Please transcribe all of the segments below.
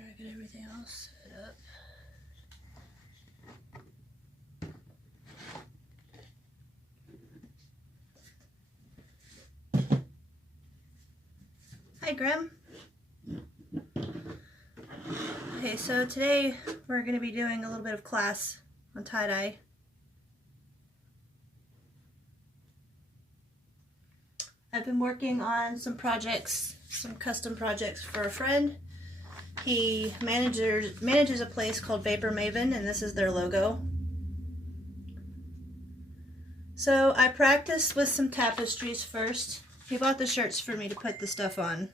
sure I get everything else set up. Hi, Grim. Okay, so today we're going to be doing a little bit of class on tie-dye. I've been working on some projects, some custom projects for a friend. He manages a place called Vapor Maven, and this is their logo. So I practiced with some tapestries first. He bought the shirts for me to put the stuff on.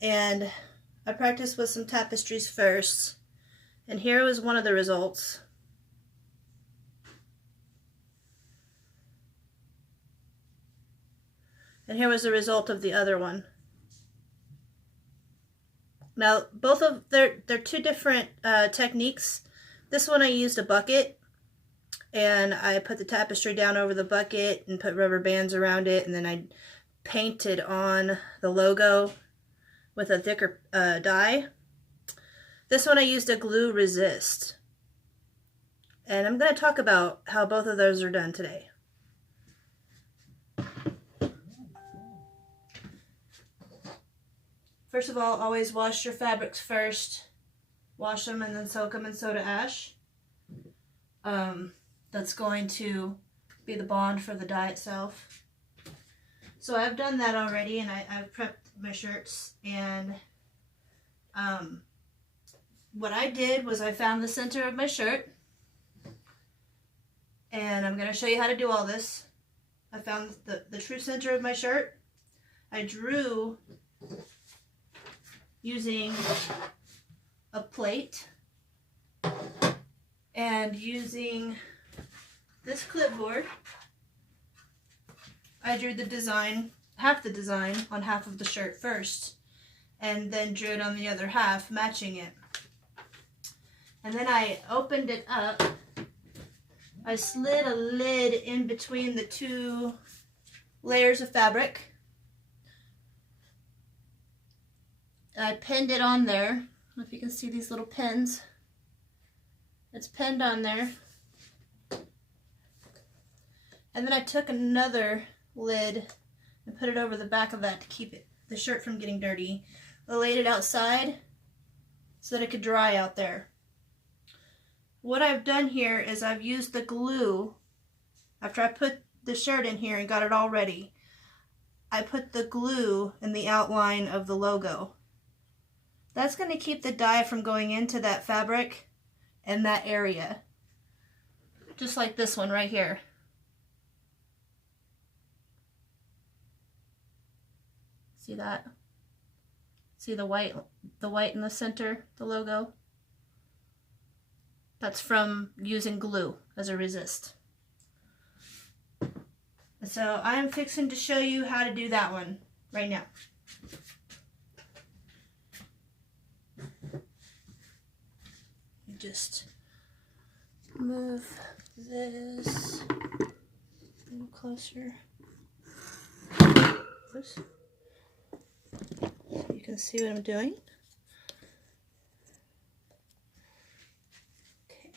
And I practiced with some tapestries first. And here was one of the results. And here was the result of the other one. Now, both of they're two different techniques. This one I used a bucket, and I put the tapestry down over the bucket and put rubber bands around it, and then I painted on the logo with a thicker dye. This one I used a glue resist. And I'm going to talk about how both of those are done today. First of all, always wash your fabrics first. Wash them and then soak them in soda ash. That's going to be the bond for the dye itself. So I've done that already, and I've prepped my shirts. And what I did was I found the center of my shirt. And I'm going to show you how to do all this. I found the true center of my shirt. I drew using a plate and using this clipboard. I drew the design, half the design, on half of the shirt first, and then drew it on the other half, matching it. And then I opened it up. I slid a lid in between the two layers of fabric. I pinned it on there. I don't know if you can see these little pins. It's pinned on there. And then I took another lid and put it over the back of that to keep the shirt from getting dirty. I laid it outside so that it could dry out there. What I've done here is I've used the glue. After I put the shirt in here and got it all ready, I put the glue in the outline of the logo. That's going to keep the dye from going into that fabric and that area. Just like this one right here. See that? See the white in the center, the logo? That's from using glue as a resist. So I'm fixing to show you how to do that one right now. Just move this a little closer. Oops. So you can see what I'm doing. Okay.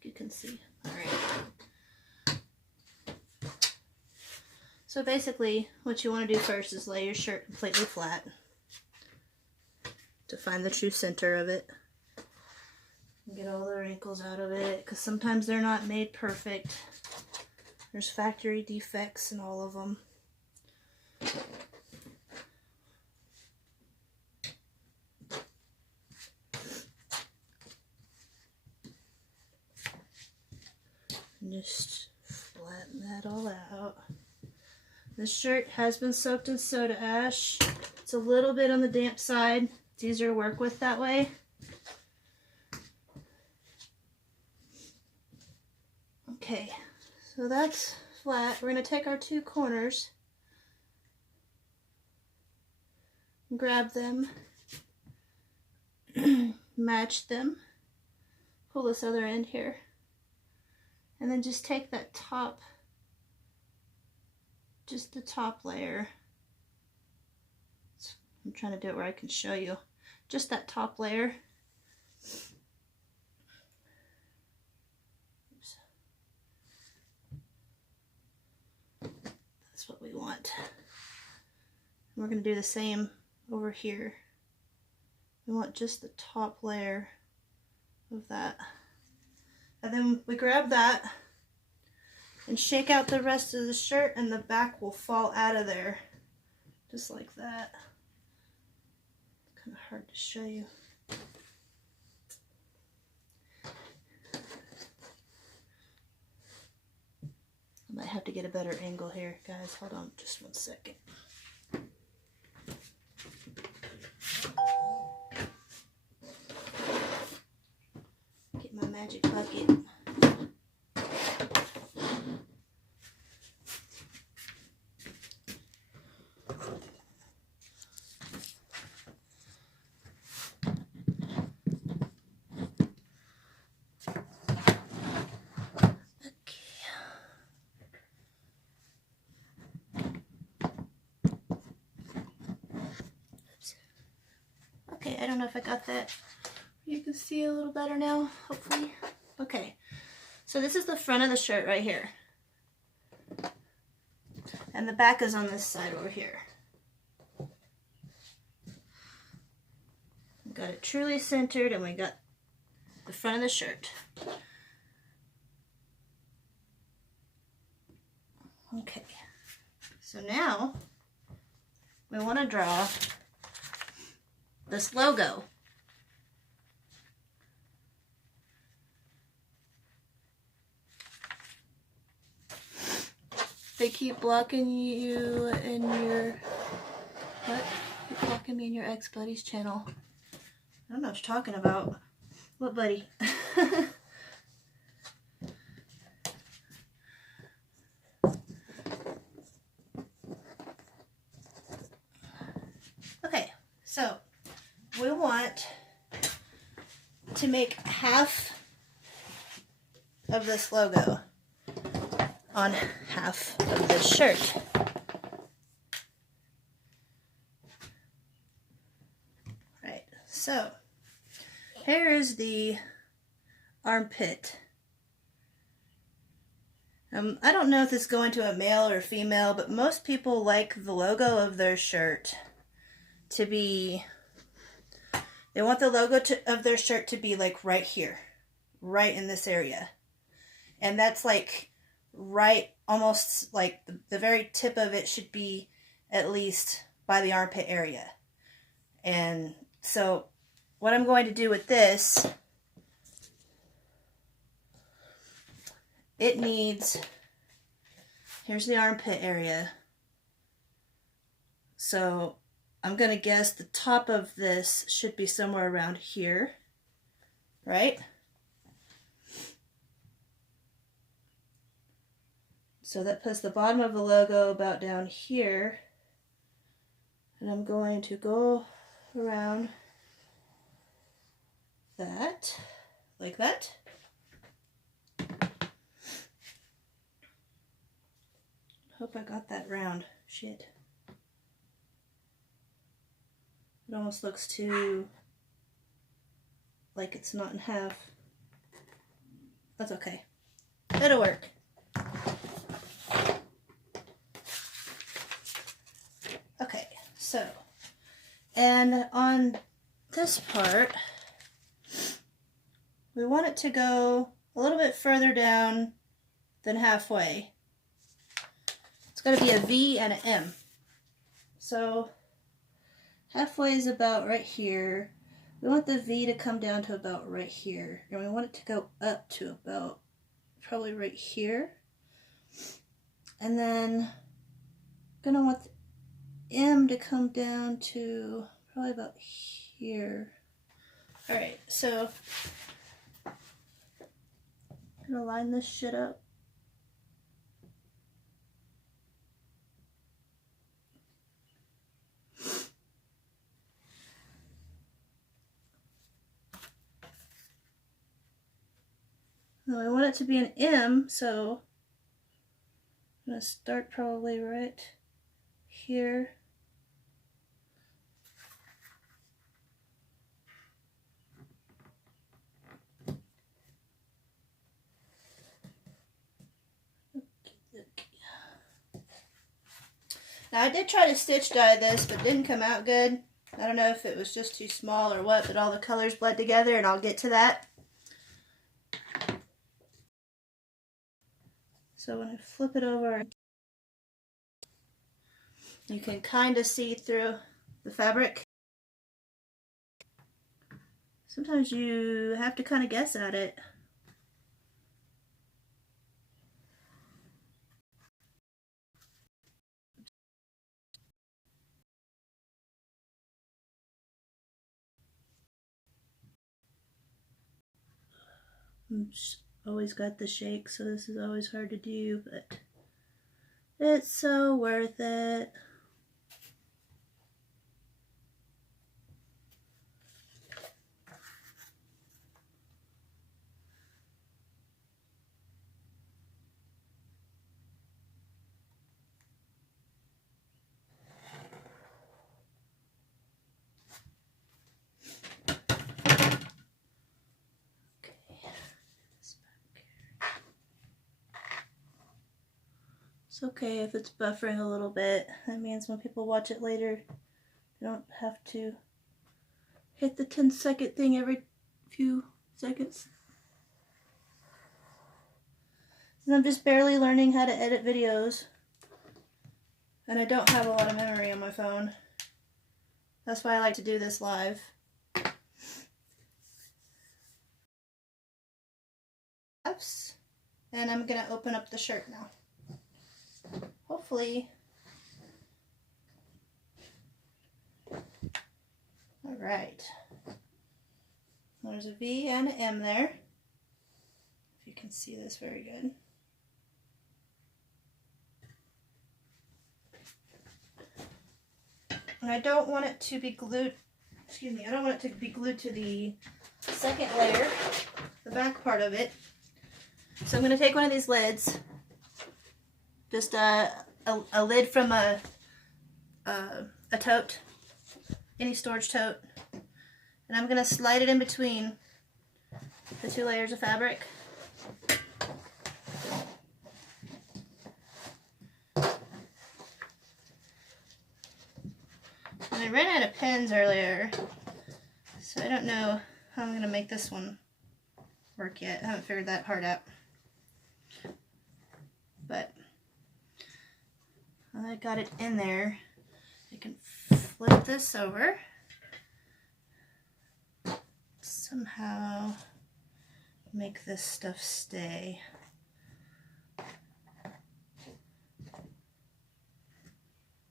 You can see. All right. So basically, what you want to do first is lay your shirt completely flat to find the true center of it. Get all the wrinkles out of it, because sometimes they're not made perfect. There's factory defects in all of them. Just flatten that all out. This shirt has been soaked in soda ash. It's a little bit on the damp side. It's easier to work with that way. Okay, so that's flat. We're going to take our two corners, grab them, match them, pull this other end here, and then just take that top, just the top layer. I'm trying to do it where I can show you just that top layer. Oops. That's what we want. And we're going to do the same over here. We want just the top layer of that. And then we grab that and shake out the rest of the shirt, and the back will fall out of there. Just like that. It's kind of hard to show you. I might have to get a better angle here, guys. Hold on just 1 second. Get my magic bucket. Okay, I don't know if I got that. You can see a little better now, hopefully. Okay, so this is the front of the shirt right here. And the back is on this side over here. We got it truly centered, and we got the front of the shirt. Okay, so now we want to draw this logo. They keep blocking you in your, what? Keep blocking me in your ex-buddy's channel. I don't know what you're talking about. What buddy? Okay, so we want to make half of this logo on half of this shirt. Right, so here's the armpit. I don't know if it's going to a male or female, but most people like the logo of their shirt to be, they want the logo of their shirt to be like right here, right in this area. And that's like right, almost like the very tip of it should be at least by the armpit area. And so what I'm going to do with this, it needs, here's the armpit area. So I'm going to guess the top of this should be somewhere around here, right? So that puts the bottom of the logo about down here. And I'm going to go around that, like that. Hope I got that round. Shit. It almost looks too like it's not in half. That's okay. It'll work. Okay, so, and on this part, we want it to go a little bit further down than halfway. It's going to be a V and an M. So halfway is about right here. We want the V to come down to about right here. And we want it to go up to about probably right here. And then I'm going to want the M to come down to probably about here. Alright, so I'm going to line this shit up. Now I want it to be an M, so I'm going to start probably right here. Now I did try to stitch dye this, but it didn't come out good. I don't know if it was just too small or what, but all the colors bled together, and I'll get to that. So when I flip it over, you can kind of see through the fabric. Sometimes you have to kind of guess at it. Always got the shake, so this is always hard to do, but it's so worth it. It's okay if it's buffering a little bit. That means when people watch it later, they don't have to hit the 10-second thing every few seconds. And I'm just barely learning how to edit videos. And I don't have a lot of memory on my phone. That's why I like to do this live. And I'm gonna open up the shirt now. Hopefully. All right. There's a V and an M there. If you can see this very good. And I don't want it to be glued, excuse me, I don't want it to be glued to the second layer, the back part of it. So I'm going to take one of these lids, just a lid from a tote, any storage tote, and I'm going to slide it in between the two layers of fabric. And I ran out of pins earlier, so I don't know how I'm going to make this one work yet. I haven't figured that part out. But I got it in there. I can flip this over. Somehow make this stuff stay. I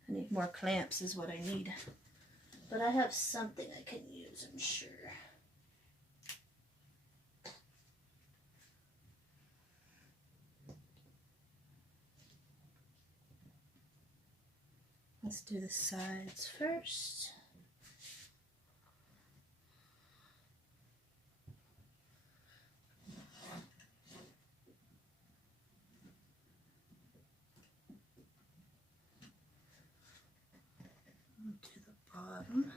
need more clamps is what I need. But I have something I can use, I'm sure. Let's do the sides first. To the bottom.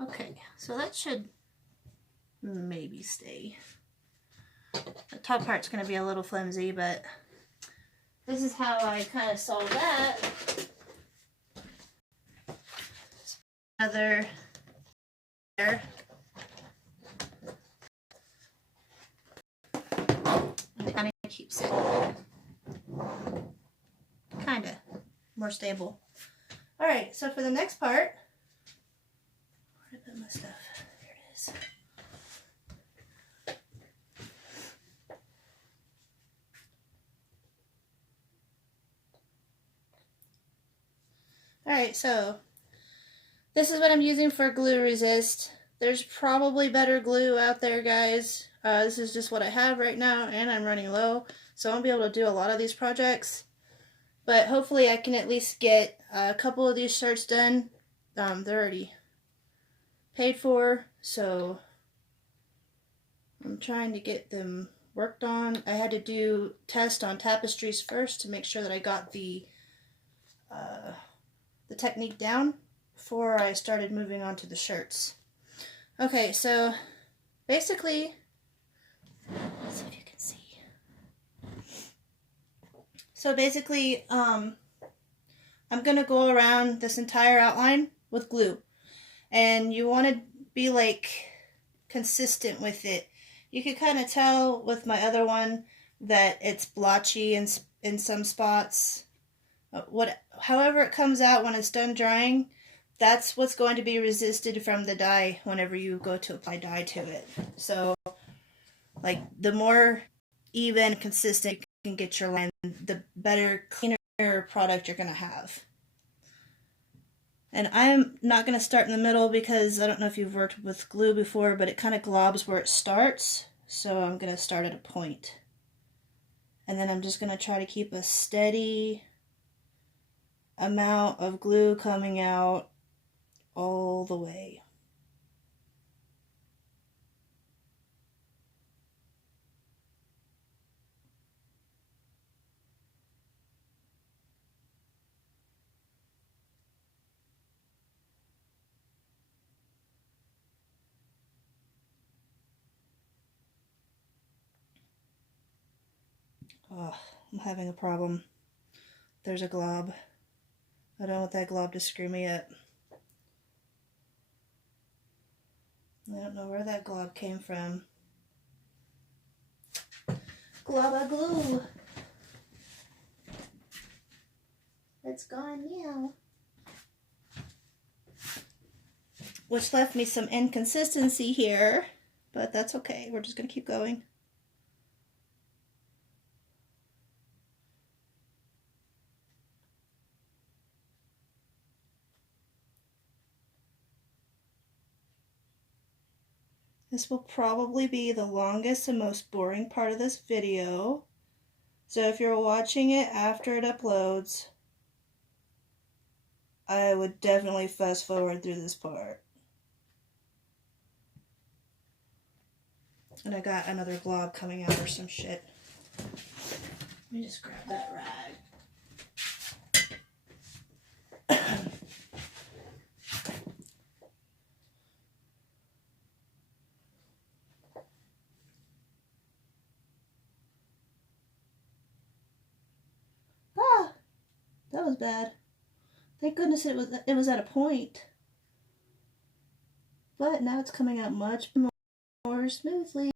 Okay, so that should maybe stay. The top part's going to be a little flimsy, but this is how I kind of solved that. Another there. It kind of keeps it kind of more stable. All right, so for the next part, where did I put my stuff? There it is. Alright, so this is what I'm using for glue resist. There's probably better glue out there, guys. This is just what I have right now, and I'm running low, so I won't be able to do a lot of these projects. But hopefully I can at least get a couple of these shirts done. They're already paid for, so I'm trying to get them worked on. I had to do test on tapestries first to make sure that I got the technique down before I started moving on to the shirts. Okay, so basically, let's see if you can see. So basically, I'm going to go around this entire outline with glue. And you want to be like consistent with it. You can kind of tell with my other one that it's blotchy in some spots. However it comes out when it's done drying, that's what's going to be resisted from the dye whenever you go to apply dye to it. So, like, the more even, consistent you can get your line, the better, cleaner product you're going to have. And I'm not going to start in the middle because I don't know if you've worked with glue before, but it kind of globs where it starts. So I'm going to start at a point. And then I'm just going to try to keep a steady amount of glue coming out all the way. Oh, I'm having a problem. There's a glob. I don't want that glob to screw me up. I don't know where that glob came from. Glob of glue. It's gone now. Which left me some inconsistency here, but that's okay. We're just going to keep going. This will probably be the longest and most boring part of this video. So if you're watching it after it uploads, I would definitely fast forward through this part. And I got another glob coming out or some shit. Let me just grab that rag. Ah, that was bad. Thank goodness it was at a point. But now it's coming out much more smoothly.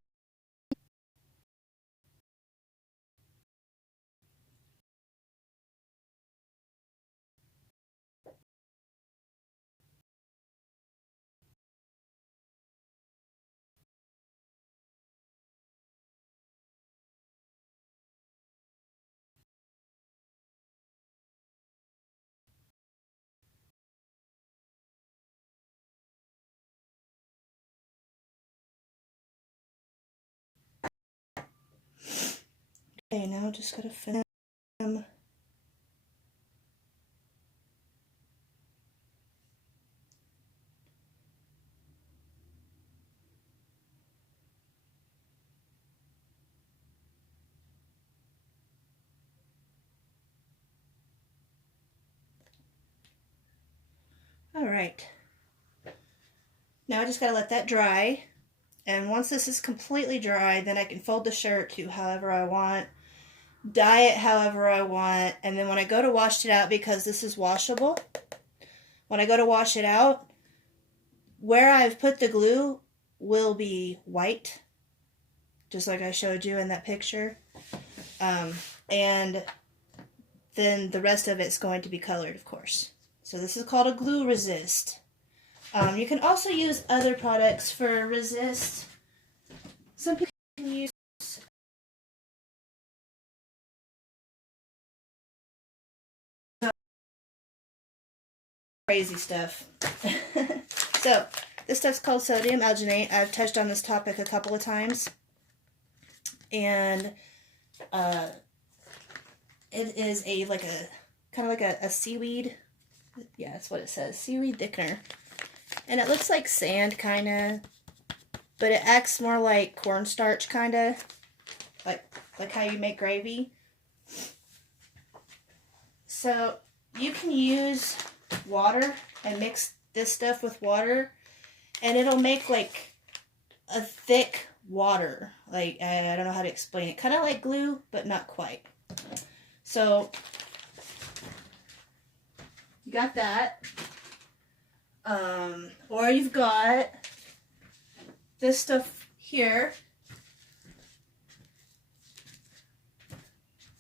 Okay, now just gotta finish them. Alright. Now I just gotta let that dry. And once this is completely dry, then I can fold the shirt to however I want, dye it however I want, and then when I go to wash it out, because this is washable, when I go to wash it out, where I've put the glue will be white, just like I showed you in that picture. And then the rest of it's going to be colored, of course. So this is called a glue resist. You can also use other products for resist. Some people can use crazy stuff. So this stuff's called sodium alginate. I've touched on this topic a couple of times. And it is kind of like a seaweed. Yeah, that's what it says. Seaweed thickener. And it looks like sand, kind of. But it acts more like cornstarch, kind of. Like how you make gravy. So you can use water and mix this stuff with water. And it'll make like a thick water. Like, I don't know how to explain it. Kind of like glue, but not quite. So you got that. Or you've got this stuff here.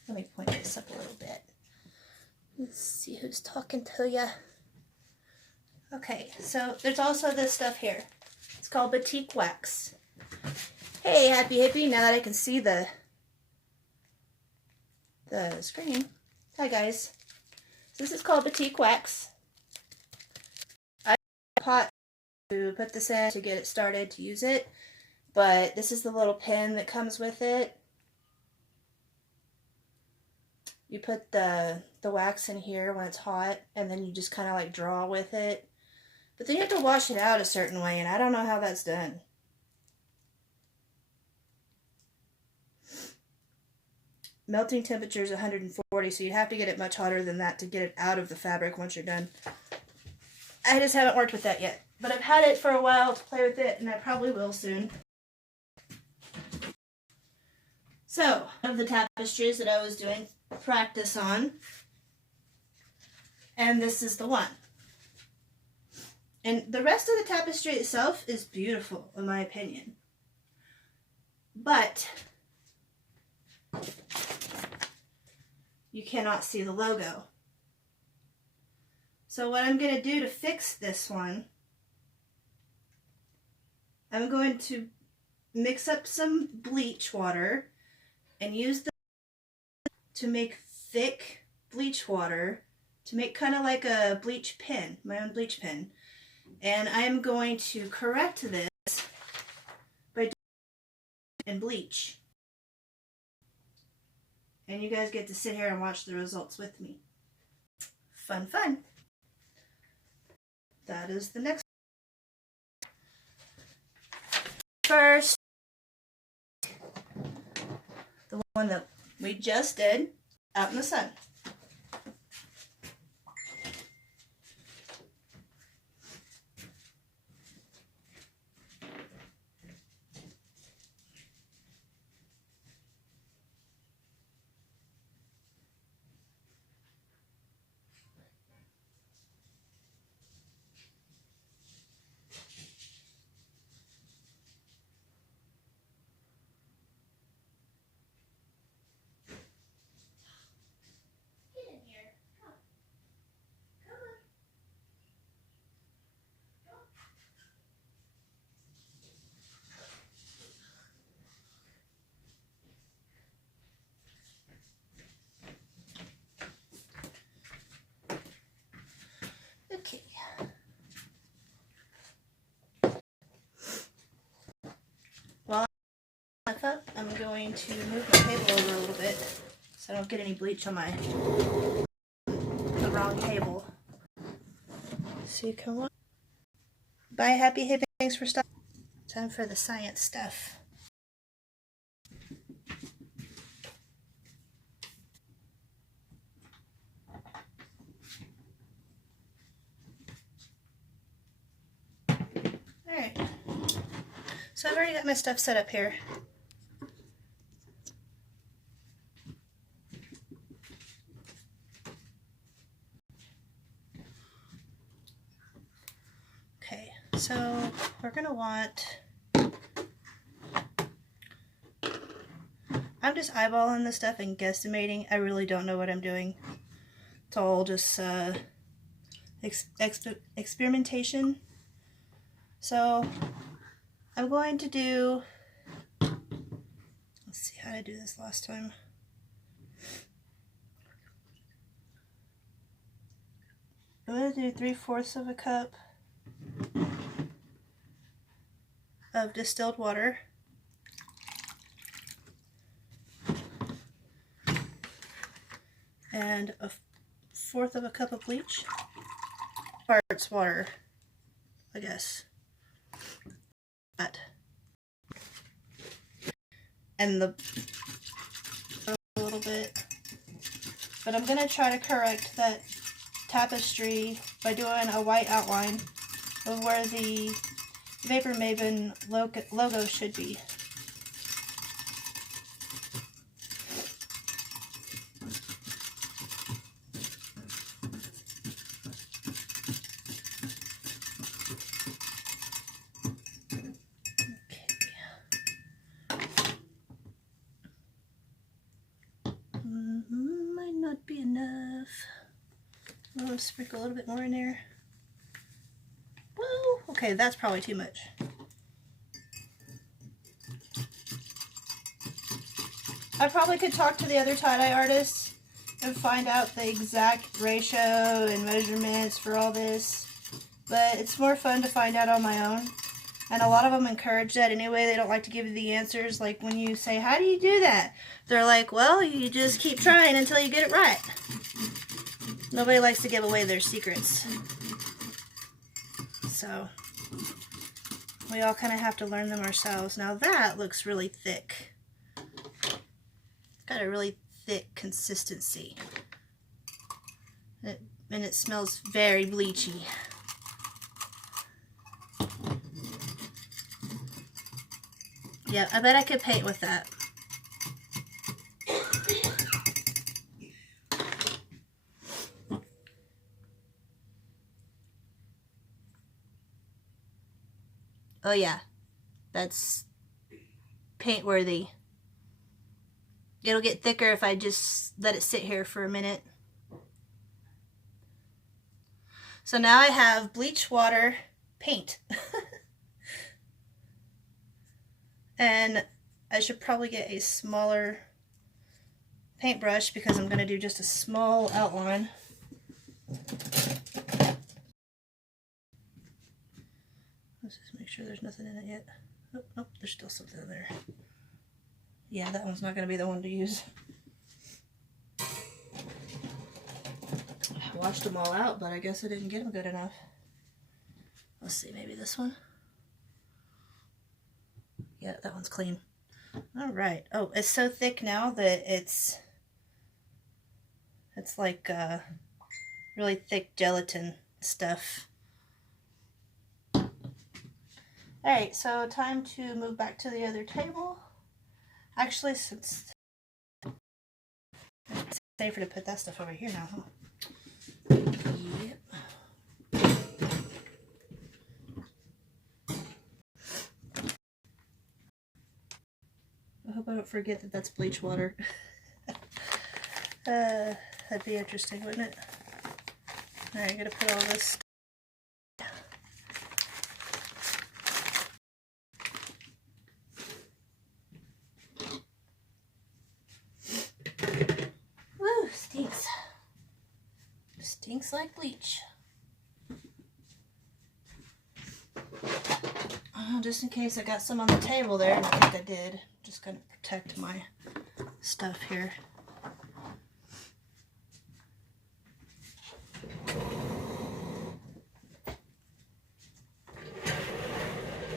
Let me point this up a little bit. Let's see who's talking to ya. Okay, so there's also this stuff here. It's called Batik Wax. Hey, Happy Hippie, now that I can see the screen. Hi guys. This is called Batik Wax. I have a pot to put this in to get it started to use it, but this is the little pin that comes with it. You put the wax in here when it's hot, and then you just kind of like draw with it. But then you have to wash it out a certain way, and I don't know how that's done. Melting temperature is 140, so you'd have to get it much hotter than that to get it out of the fabric once you're done. I just haven't worked with that yet, but I've had it for a while to play with it, and I probably will soon. So, of the tapestries that I was doing practice on, and this is the one. And the rest of the tapestry itself is beautiful, in my opinion. But you cannot see the logo. So what I'm going to do to fix this one, I'm going to mix up some bleach water and use the to make thick bleach water to make kind of like a bleach pen, my own bleach pen. And I'm going to correct this by doing bleach. And you guys get to sit here and watch the results with me. Fun, fun. That is the next. First, the one that we just did out in the sun. Okay. While I'm up, I'm going to move my table over a little bit so I don't get any bleach on the wrong table. So you can watch. Bye, Happy Hippie. Thanks for stopping. Time for the science stuff. Alright. So I've already got my stuff set up here. Okay, so we're going to want... I'm just eyeballing this stuff and guesstimating. I really don't know what I'm doing. It's all just experimentation. So I'm going to do, let's see how to do this last time. I'm going to do 3/4 of a cup of distilled water. And 1/4 of a cup of bleach. Parts water, I guess. That. And a little bit. But I'm going to try to correct that tapestry by doing a white outline of where the Vapor Maven logo should be. I'll sprinkle a little bit more in there. Woo! Okay, that's probably too much. I probably could talk to the other tie-dye artists and find out the exact ratio and measurements for all this, but it's more fun to find out on my own. And a lot of them encourage that anyway. They don't like to give you the answers. Like when you say, how do you do that? They're like, well, you just keep trying until you get it right. Nobody likes to give away their secrets. So we all kind of have to learn them ourselves. Now that looks really thick. It's got a really thick consistency. And it smells very bleachy. Yeah, I bet I could paint with that. Oh yeah, that's paint worthy. It'll get thicker if I just let it sit here for a minute. So now I have bleach water paint. And I should probably get a smaller paintbrush because I'm going to do just a small outline. Let's just make sure there's nothing in it yet. Oh, nope, there's still something in there. Yeah, that one's not going to be the one to use. I washed them all out, but I guess I didn't get them good enough. Let's see, maybe this one? Yeah, that one's clean. All right. Oh, it's so thick now that it's like really thick gelatin stuff. All right, so time to move back to the other table. Actually, since it's safer to put that stuff over here now, huh? Yep. I hope I don't forget that that's bleach water. That'd be interesting, wouldn't it? Alright, I'm gonna put all this. Woo, stinks. Stinks like bleach. Just in case I got some on the table there, and I think I did. Just gonna protect my stuff here.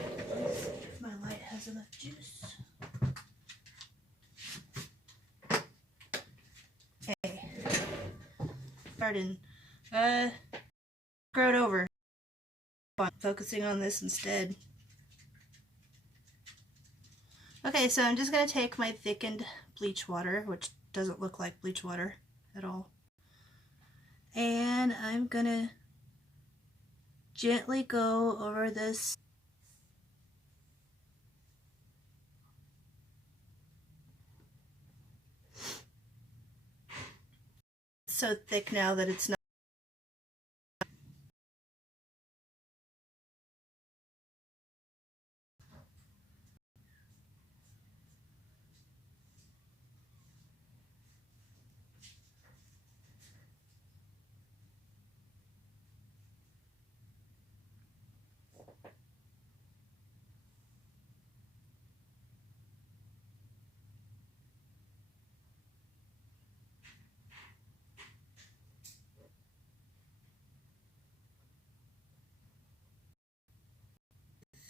If my light has enough juice. Okay. Garden. Grow it over. I'm focusing on this instead. Okay, so I'm just going to take my thickened bleach water, which doesn't look like bleach water at all, and I'm going to gently go over this. It's so thick now that it's not.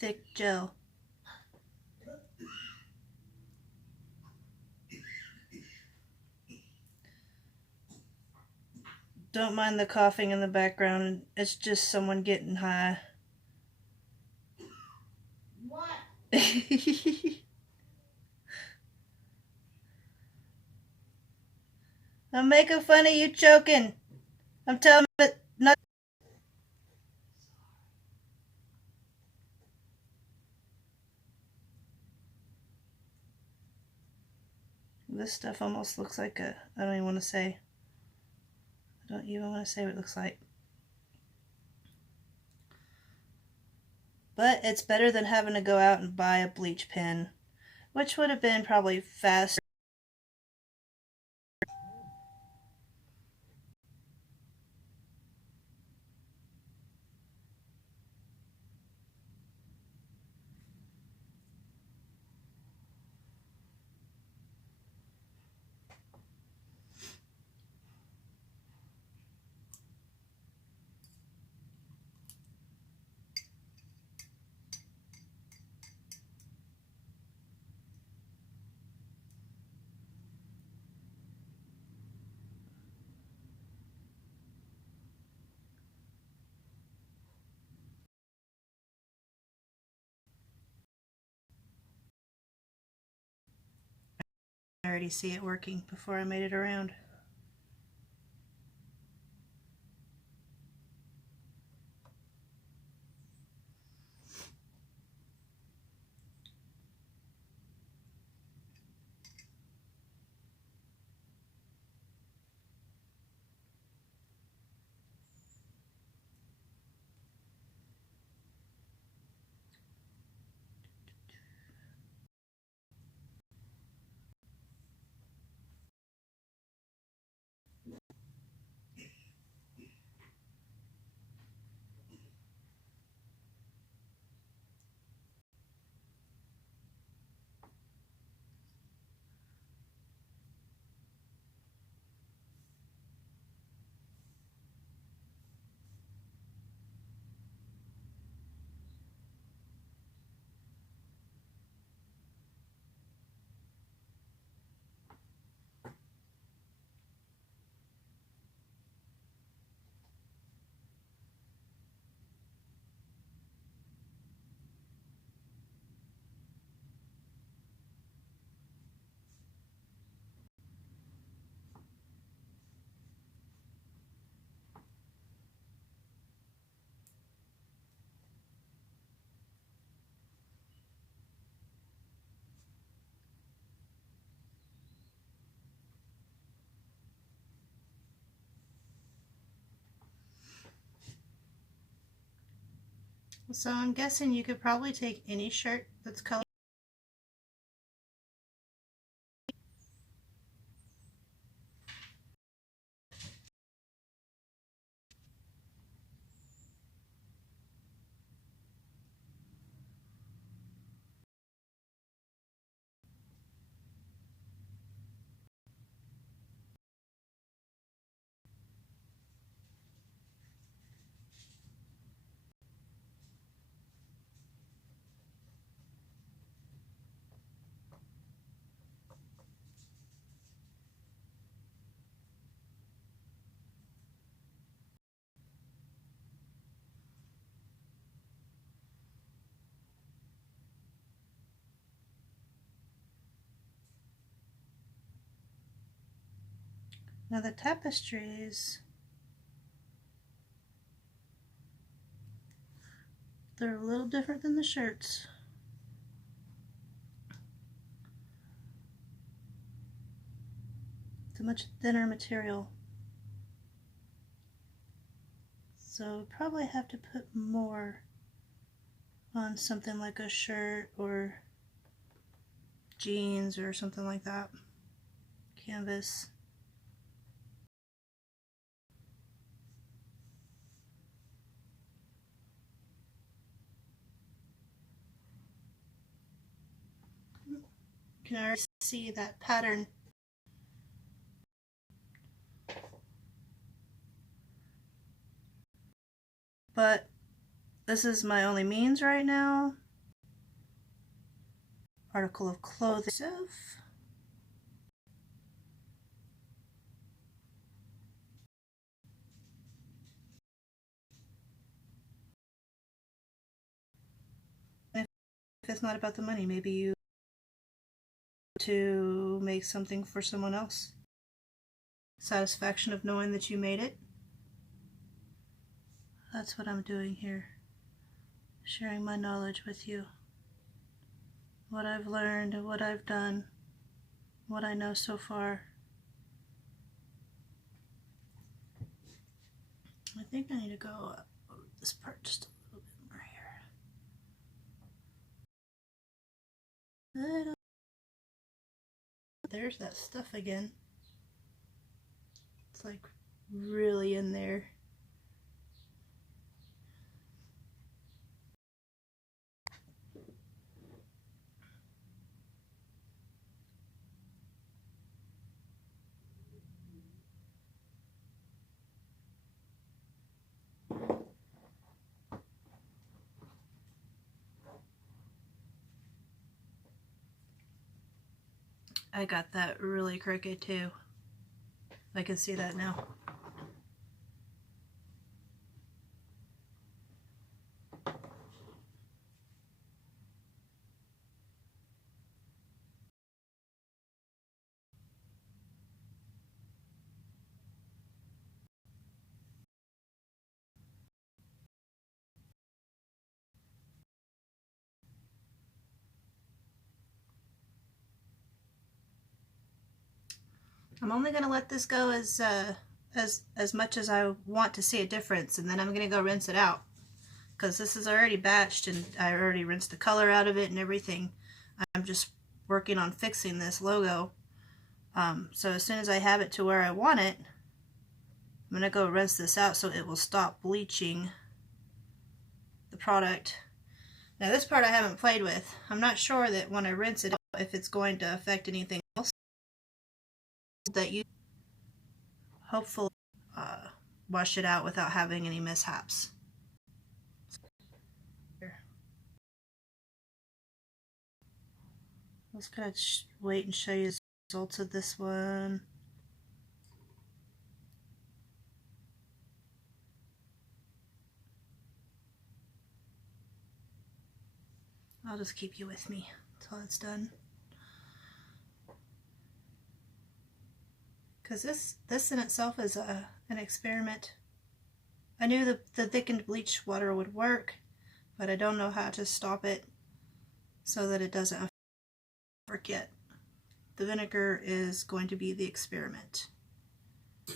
Thick gel. Don't mind the coughing in the background. It's just someone getting high. What? I'm making fun of you choking. I'm telling you, not. This stuff almost looks like a, I don't even want to say. Don't even want to say what it looks like. But it's better than having to go out and buy a bleach pen, which would have been probably faster. I already see it working before I made it around. So I'm guessing you could probably take any shirt that's colored. Now the tapestries, they're a little different than the shirts. It's a much thinner material. So probably have to put more on something like a shirt or jeans or something like that. Canvas. You can already see that pattern. But this is my only means right now. Article of clothing. If it's not about the money, maybe you to make something for someone else. Satisfaction of knowing that you made it. That's what I'm doing here. Sharing my knowledge with you. What I've learned and what I've done. What I know so far. I think I need to go over this part just a little bit more here. There's that stuff again. It's like really in there. I got that really crooked too. I can see that now. I'm only gonna let this go as much as I want to see a difference, and then I'm gonna go rinse it out because this is already batched and I already rinsed the color out of it and everything. I'm just working on fixing this logo. So as soon as I have it to where I want it, I'm gonna go rinse this out so it will stop bleaching the product. Now this part I haven't played with. I'm not sure that when I rinse it if it's going to affect anything else that you hopefully wash it out without having any mishaps. Here. I was gonna wait and show you the results of this one. I'll just keep you with me until it's done. Because this in itself is an experiment. I knew the thickened bleach water would work, but I don't know how to stop it so that it doesn't work yet. The vinegar is going to be the experiment. So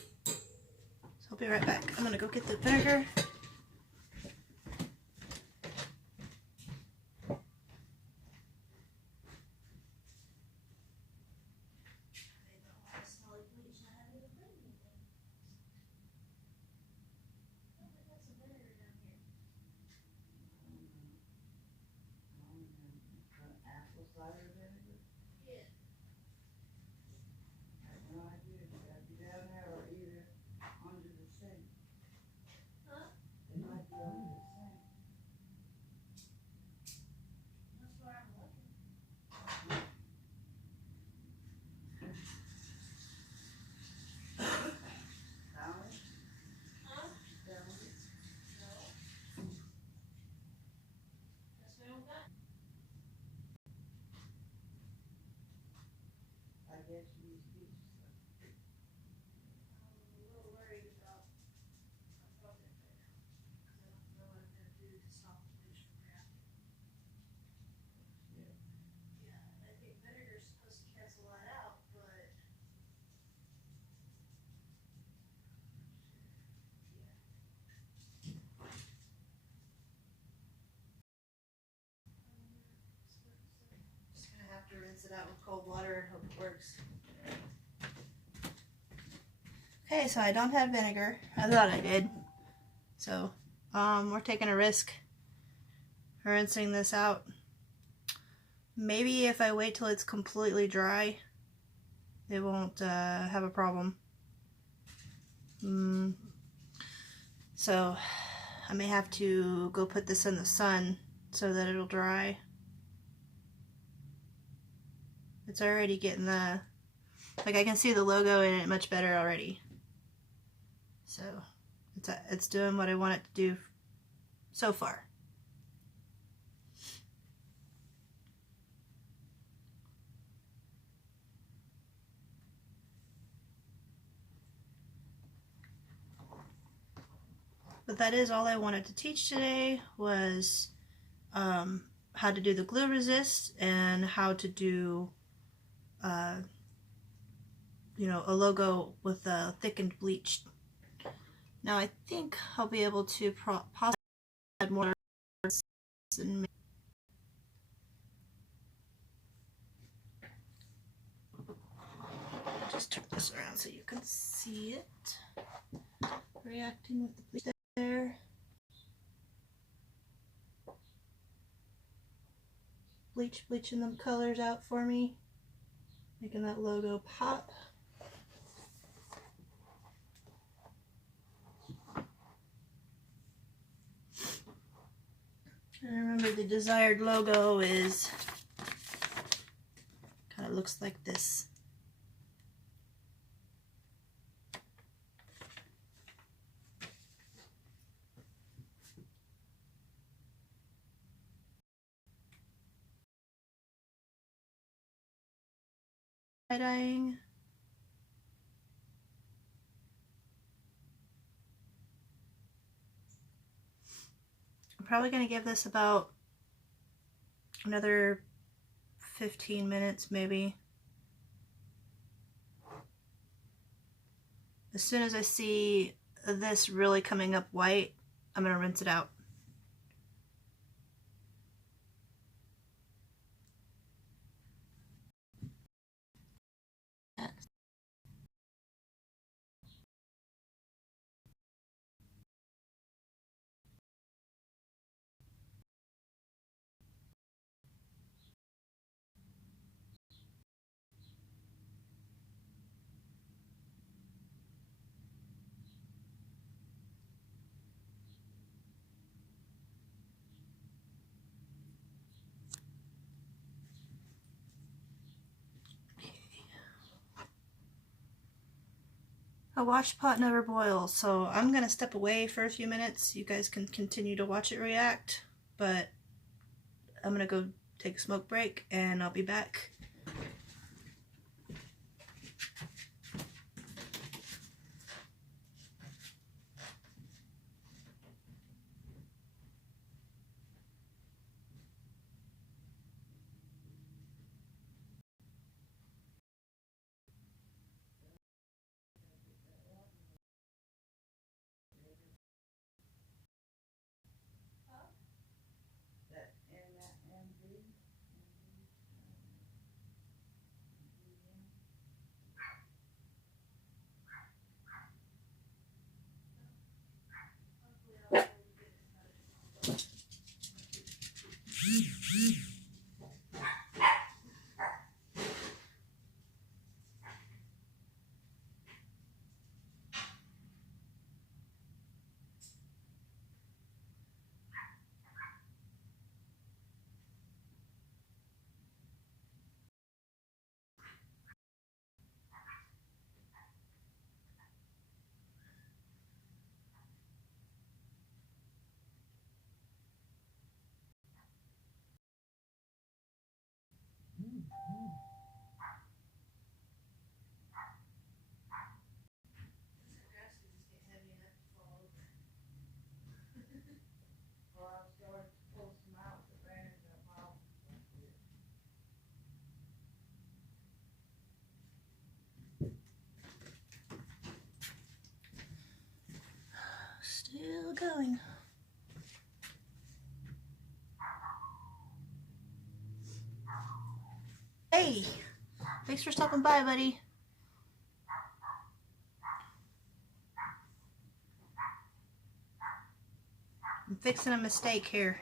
I'll be right back. I'm going to go get the vinegar. Rinse it out with cold water and hope it works. Okay, so I don't have vinegar. I thought I did. So, we're taking a risk rinsing this out. Maybe if I wait till it's completely dry, it won't have a problem. So, I may have to go put this in the sun so that it'll dry. It's already getting the, like I can see the logo in it much better already. So it's doing what I want it to do so far. But that is all I wanted to teach today was how to do the glue resist and how to do you know, a logo with a thickened bleach Now I think I'll be able to possibly add more and just turn this around so you can see it. Reacting with the bleach there. Bleaching them colors out for me, making that logo pop. And remember, the desired logo is kind of looks like this. Tie-dyeing. I'm probably going to give this about another 15 minutes maybe. As soon as I see this really coming up white, I'm going to rinse it out. A wash pot never boils, so I'm going to step away for a few minutes. You guys can continue to watch it react, but I'm going to go take a smoke break and I'll be back. Still going. Hey, thanks for stopping by, buddy. I'm fixing a mistake here.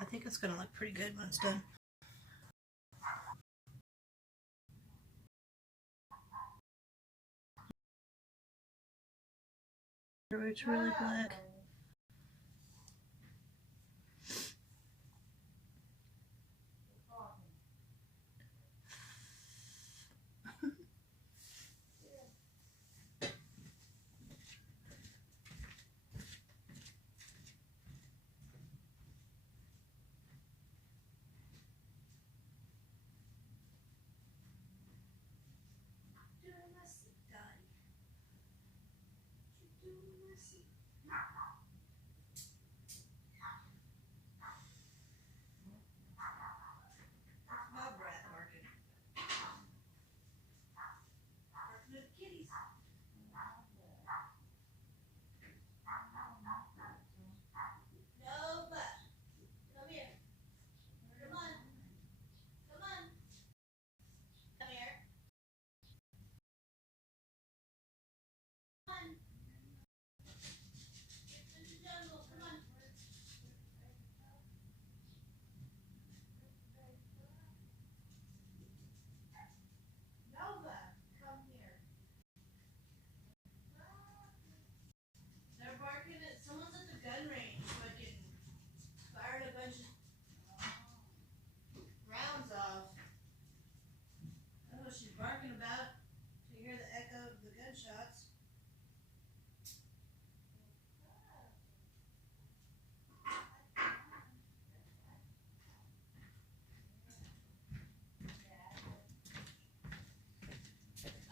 I think it's gonna look pretty good when it's done. It's really black.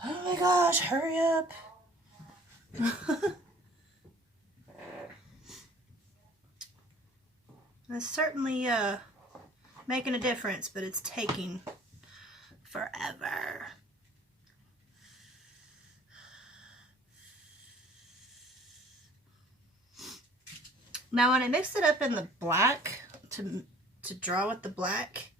Oh my gosh, hurry up. It's certainly making a difference, but it's taking forever. Now when I mixed it up in the black to draw with the black,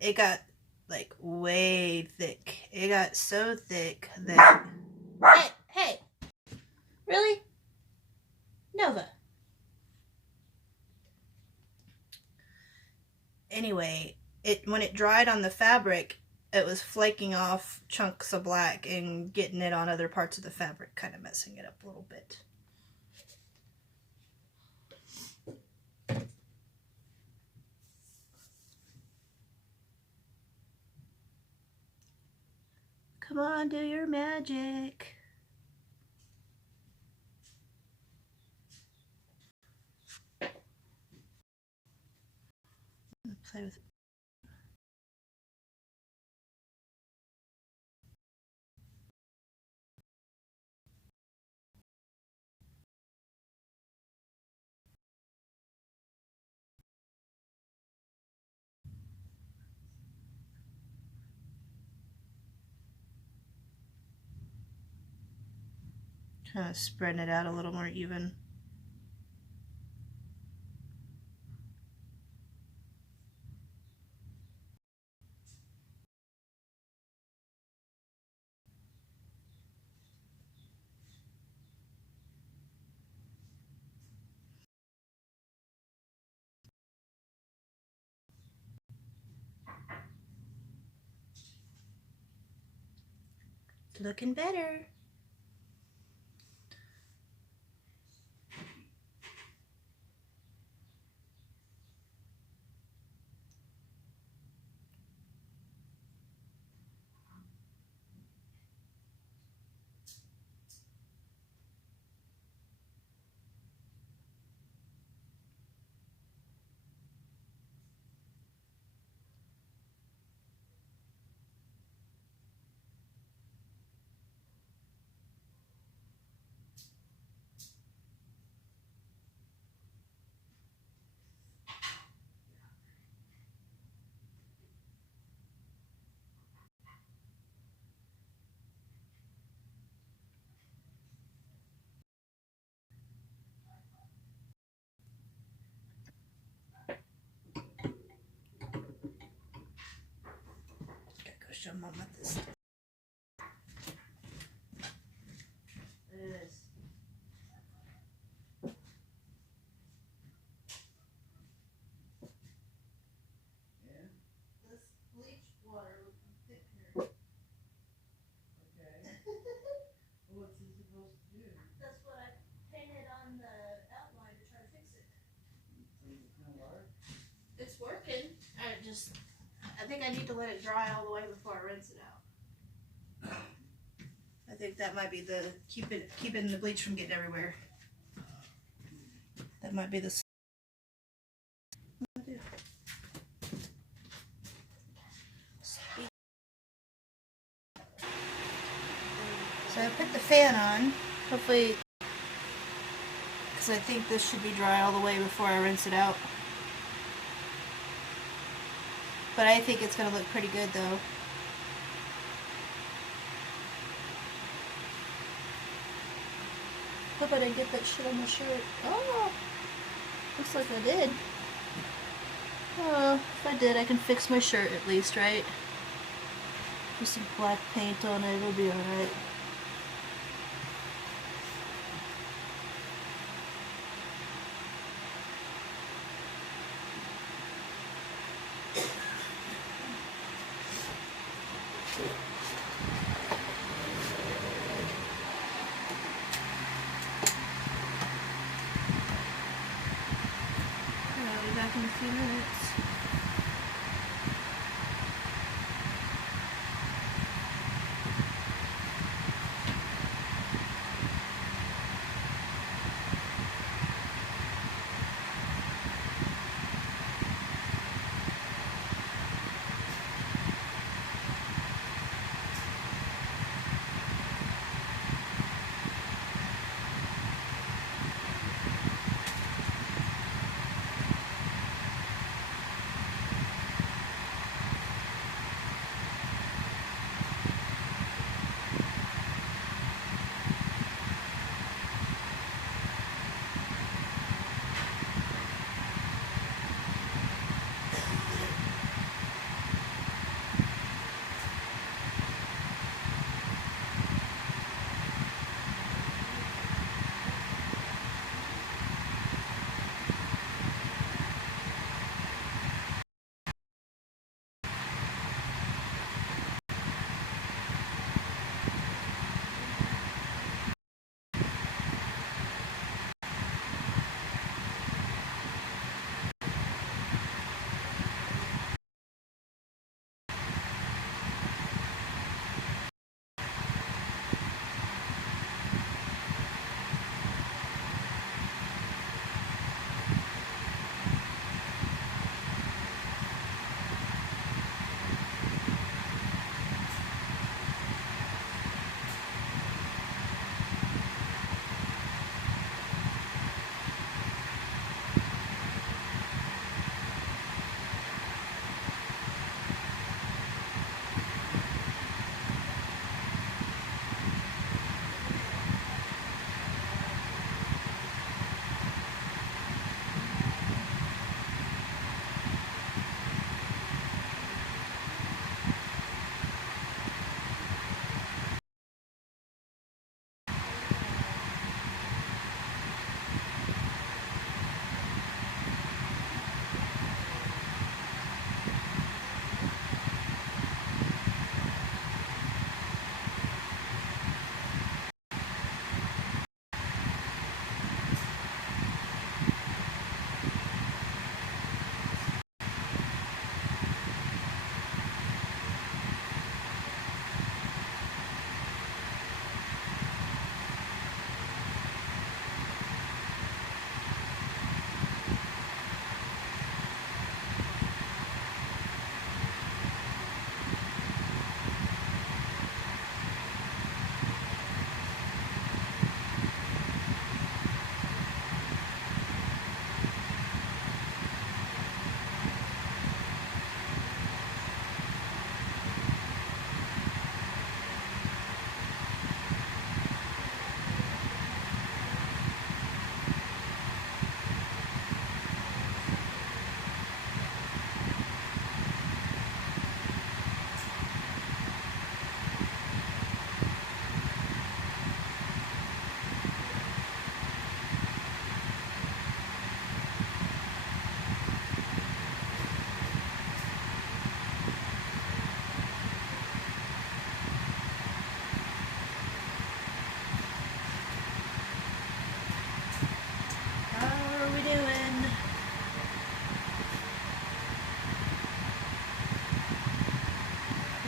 it got like way thick. It got so thick that hey, really? Nova. Anyway, when it dried on the fabric, it was flaking off chunks of black and getting it on other parts of the fabric, kind of messing it up a little bit. Come on, do your magic. Play with it. Kind of spreading it out a little more even. It's looking better. Gotta go show Mama this. It's working. I think I need to let it dry all the way before I rinse it out. I think that might be the keeping the bleach from getting everywhere. That might be the. So I put the fan on, hopefully, because I think this should be dry all the way before I rinse it out. But I think it's going to look pretty good though. Hope I didn't get that shit on my shirt. Oh, looks like I did. Oh, if I did, I can fix my shirt at least, right? Put some black paint on it, it'll be alright. I'll be back in a few minutes.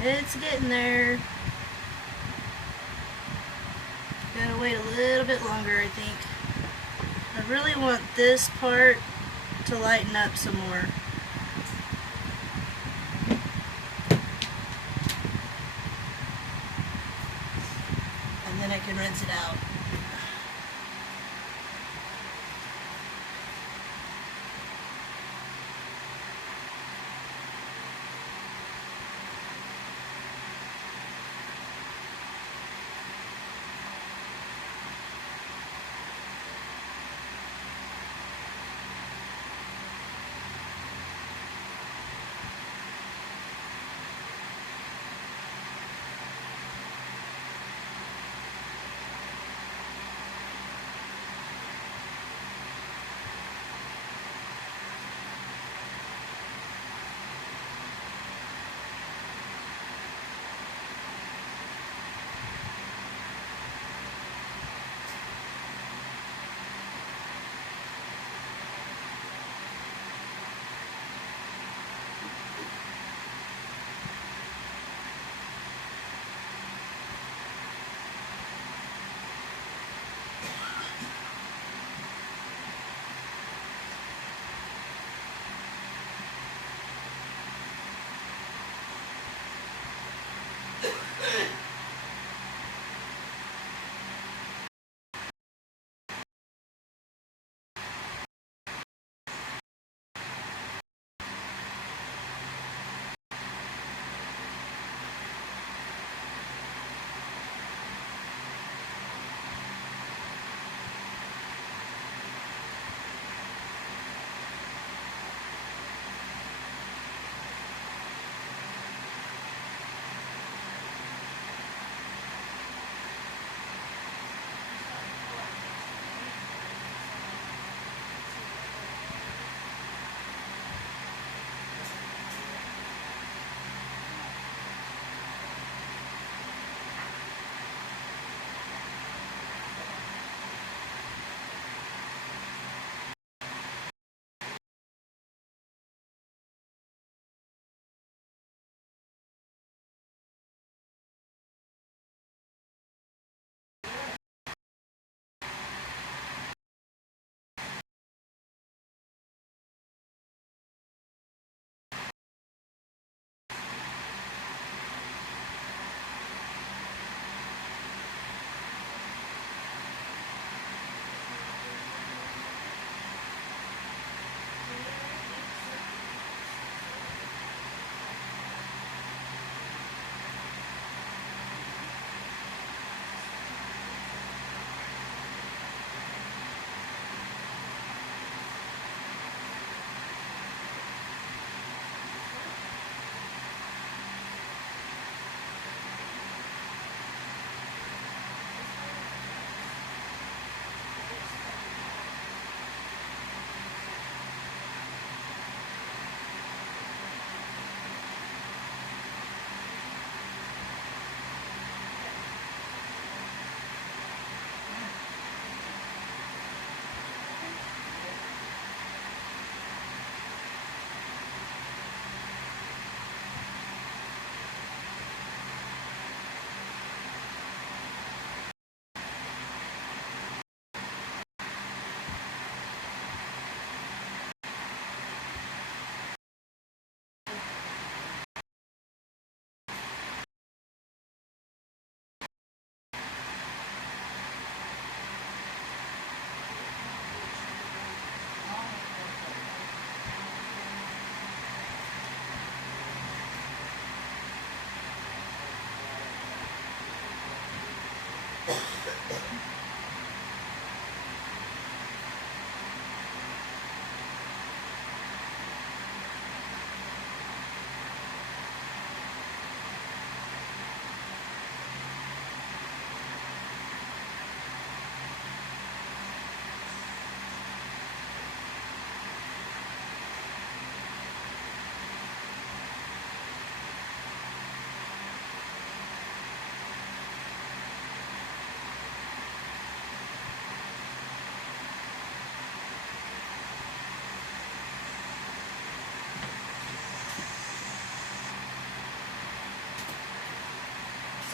It's getting there. Gotta wait a little bit longer, I think. I really want this part to lighten up some more. And then I can rinse it out.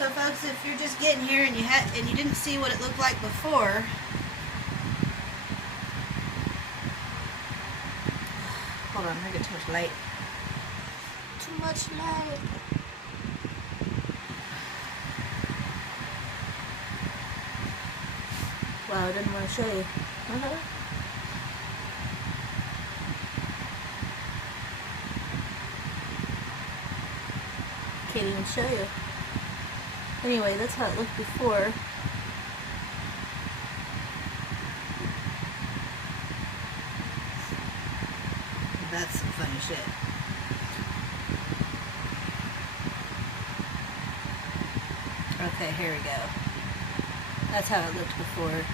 So folks, if you're just getting here and you didn't see what it looked like before, hold on, I get too much light. Too much light. Wow, I didn't want to show you. Can't even show you. Anyway, that's how it looked before. That's some funny shit. Okay, here we go. That's how it looked before.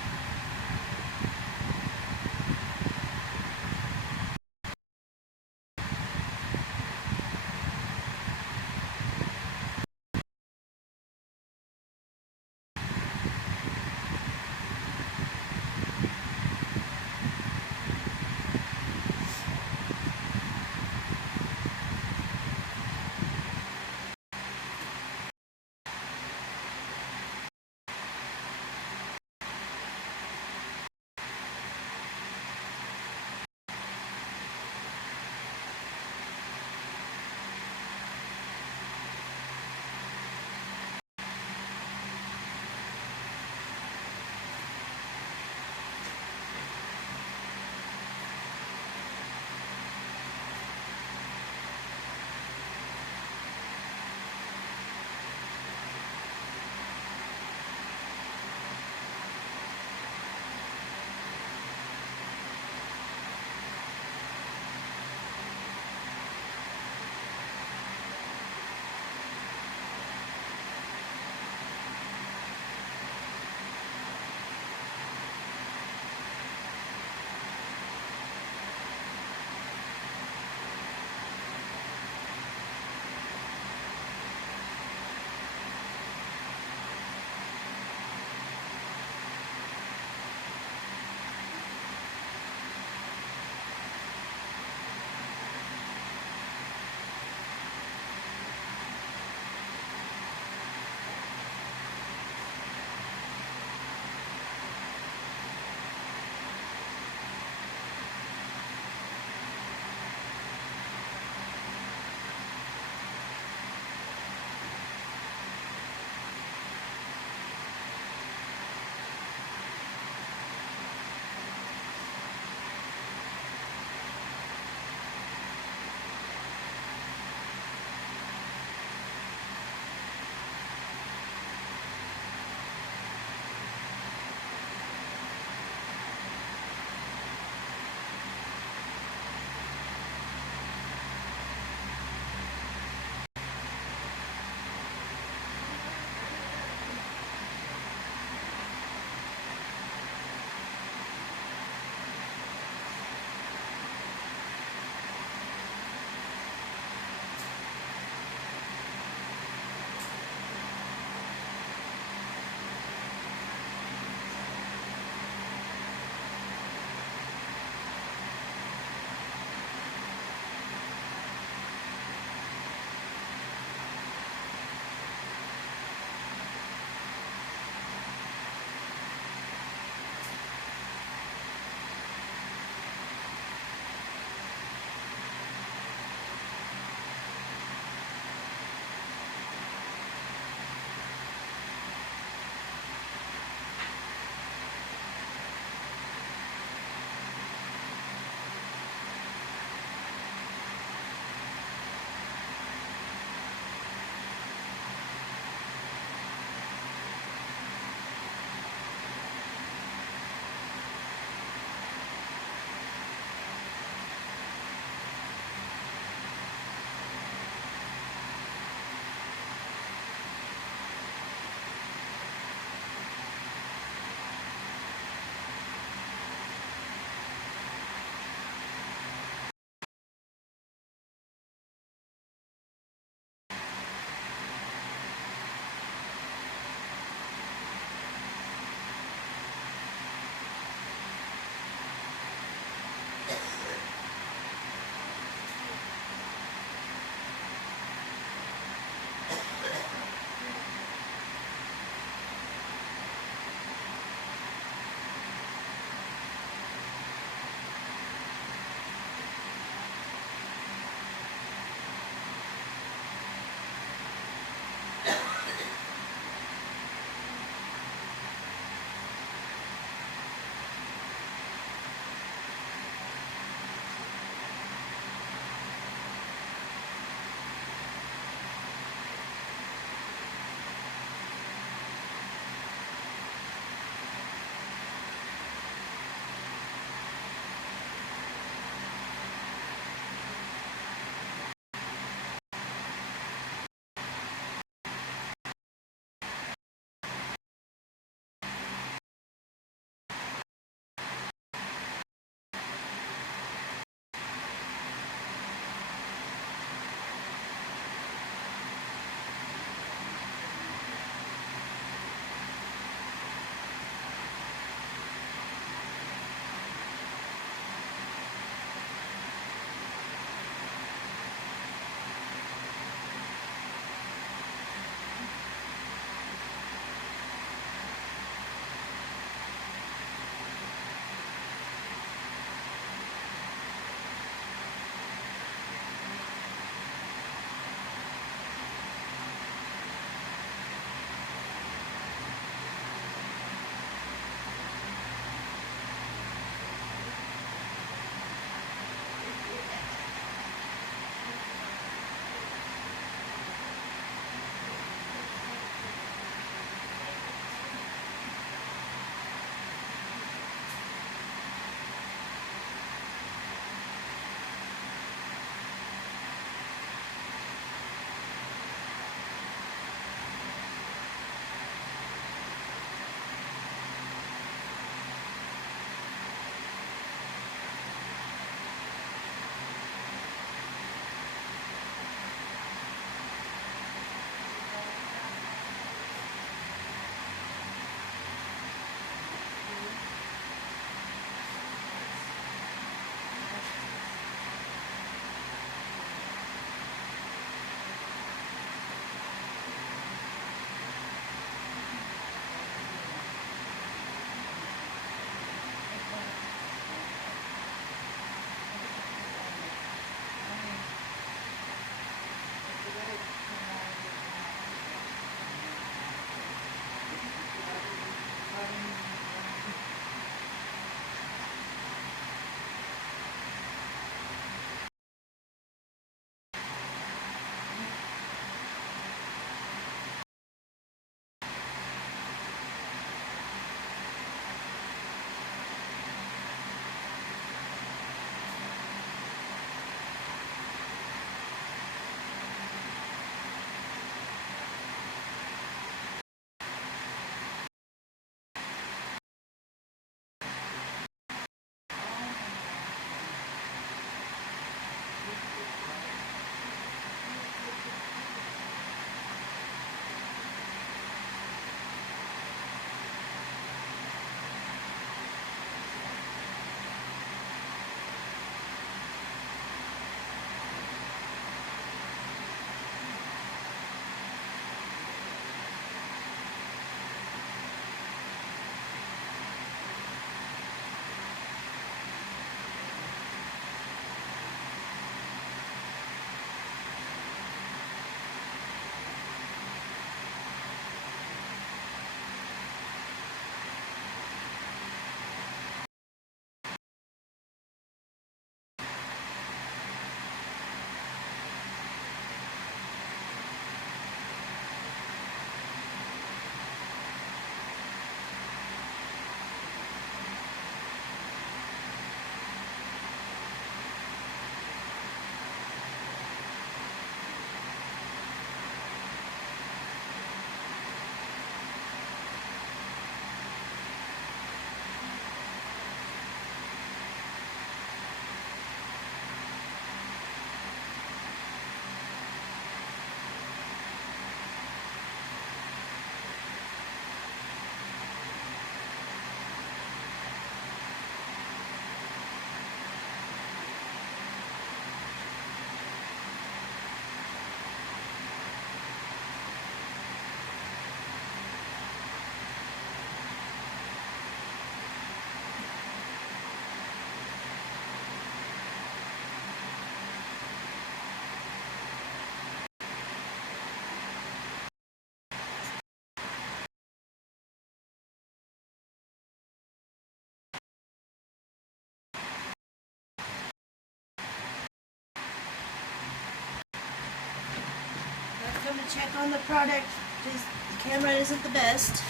check on the product. Just, the camera isn't the best.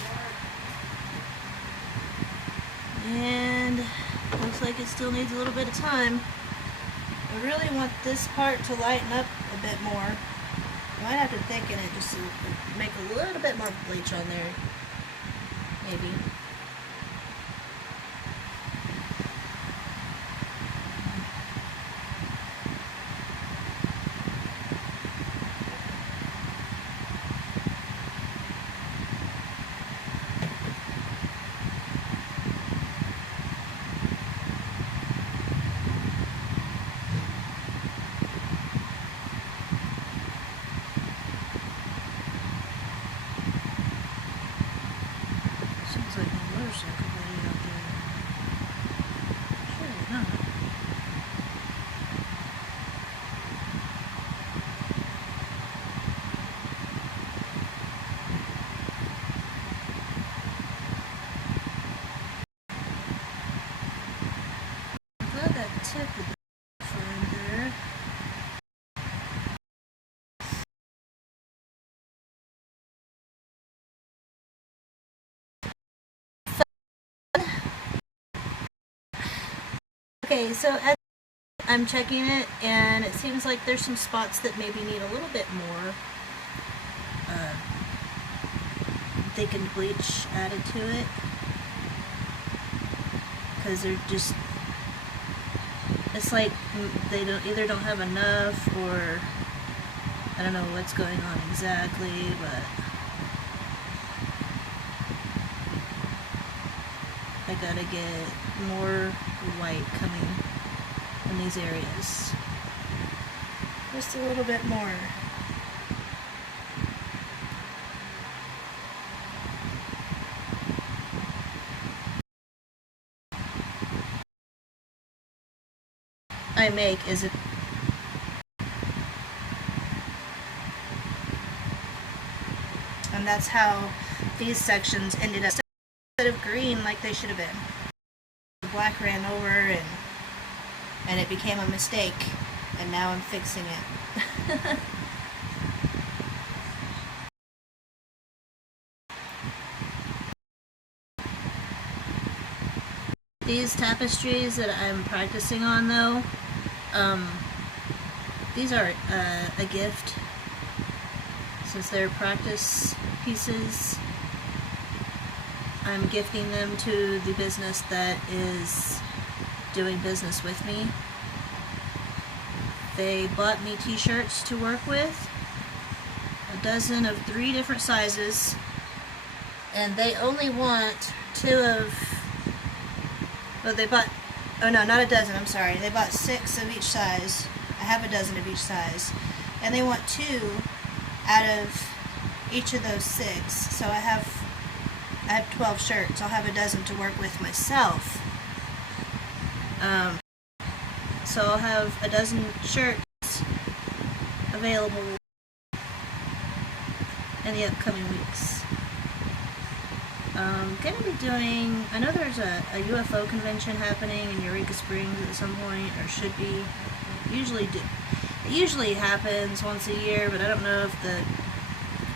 And looks like it still needs a little bit of time. I really want this part to lighten up a bit more. I might have to thicken it just to make a little bit more bleach on there. Maybe. Sounds like a motorcycle lady out there. Sure, huh? I'm glad that tip with the finder. Okay, so as I'm checking it, and it seems like there's some spots that maybe need a little bit more thickened bleach added to it, because they're just, it's like they either don't have enough, or I don't know what's going on exactly, but I gotta get more white coming in these areas. Just a little bit more. I make is it and that's how these sections ended up, instead of green like they should have been. The black ran over and it became a mistake, and now I'm fixing it. These tapestries that I'm practicing on, though, these are a gift, since they're practice pieces. I'm gifting them to the business that is doing business with me. They bought me t-shirts to work with, a dozen of 3 different sizes, and they only want 2 of, well, they bought, oh no, not a dozen, I'm sorry, they bought 6 of each size. I have a dozen of each size, and they want 2 out of each of those 6, so I have 12 shirts. I'll have a dozen to work with myself. So I'll have a dozen shirts available in the upcoming weeks. Gonna be doing, I know there's a UFO convention happening in Eureka Springs at some point, or should be. It usually happens once a year, but I don't know if the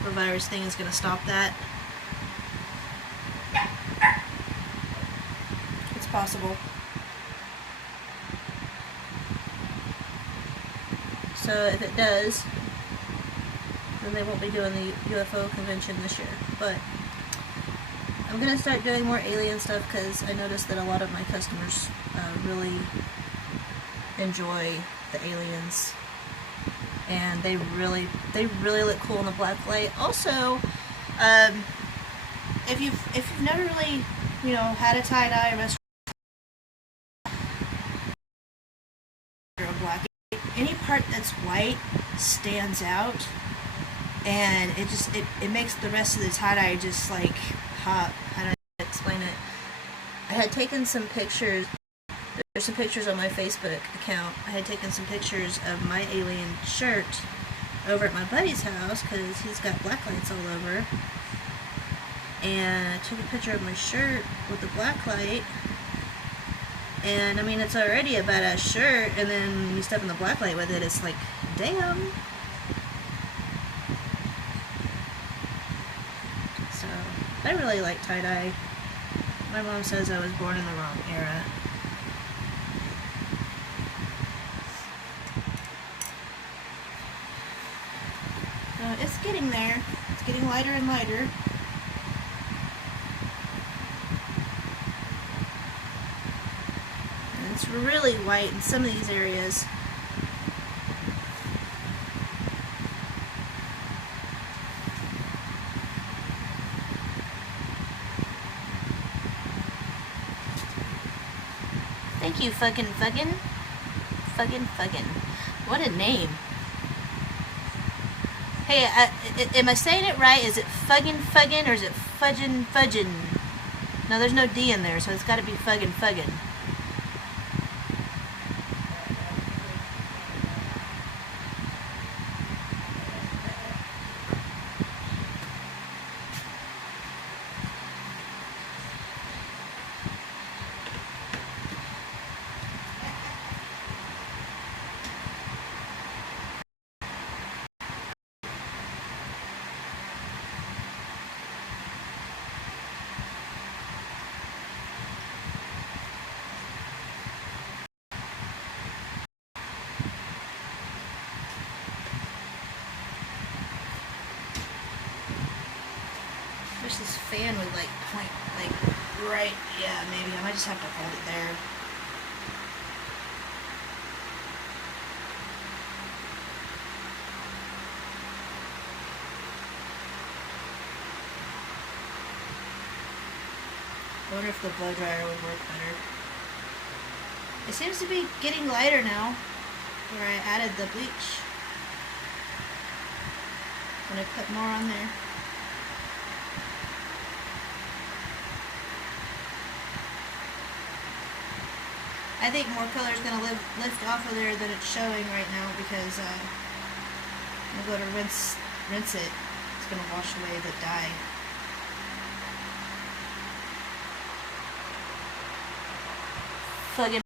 coronavirus thing is going to stop that. It's possible. So if it does, then they won't be doing the UFO convention this year. But I'm going to start doing more alien stuff, because I noticed that a lot of my customers really enjoy the aliens, and they really look cool in the black light. Also, if you've never really, had a tie-dye or black, any part that's white stands out, and it makes the rest of the tie-dye just like pop. I don't know how to explain it. I had taken some pictures. There's some pictures on my Facebook account. I had taken some pictures of my alien shirt over at my buddy's house, because he's got black lights all over. And I took a picture of my shirt with the black light. And I mean, it's already a badass shirt, and then you step in the black light with it, it's like, damn. I really like tie-dye. My mom says I was born in the wrong era. It's getting there. It's getting lighter and lighter. And it's really white in some of these areas. Thank you, Fuggin'. What a name. Hey, am I saying it right? Is it Fuggin' or is it Fudgin'? No, there's no D in there, so it's got to be Fuggin'. Wish this fan would like point like right. Yeah, maybe I might just have to hold it there. I wonder if the blow dryer would work better. It seems to be getting lighter now where I added the bleach. When I put more on there. I think more color is going to lift off of there than it's showing right now because I'm going to go to rinse it. It's going to wash away the dye. Fuggin'.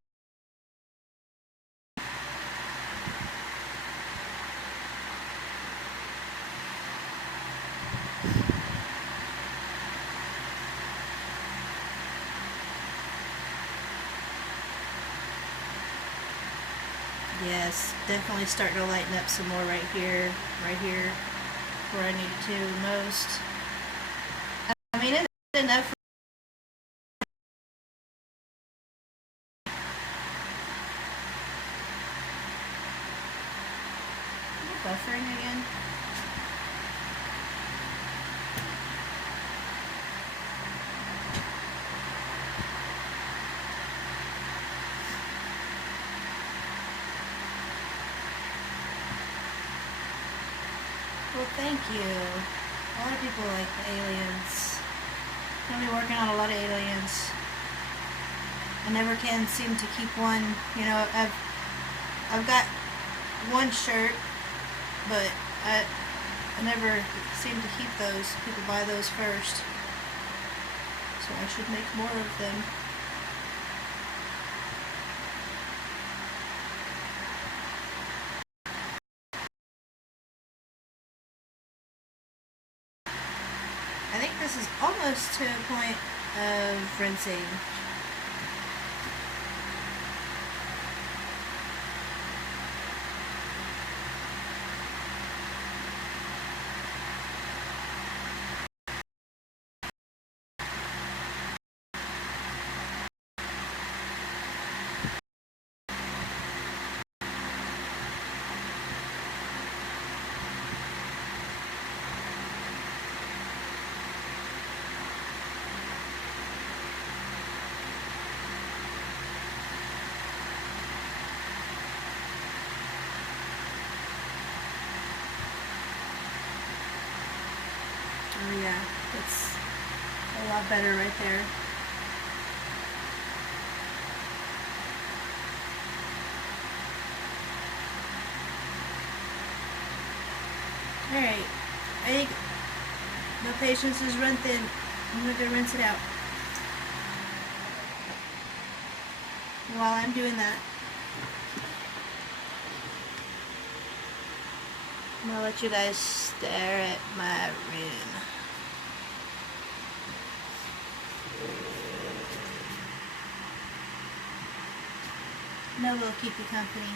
Yes, definitely starting to lighten up some more right here, where I need it to most. I mean, it's enough for buffering again. Well, thank you. A lot of people like the aliens. I'm going to be working on a lot of aliens. I never can seem to keep one. You know, I've got one shirt, but I never seem to keep those. People buy those first. So I should make more of them. I think this is almost to a point of rinsing. Oh yeah, it's a lot better right there. Alright, I think my patience is run thin. I'm going to go rinse it out. While I'm doing that, I'm going to let you guys stare at my room. Nova will keep you company.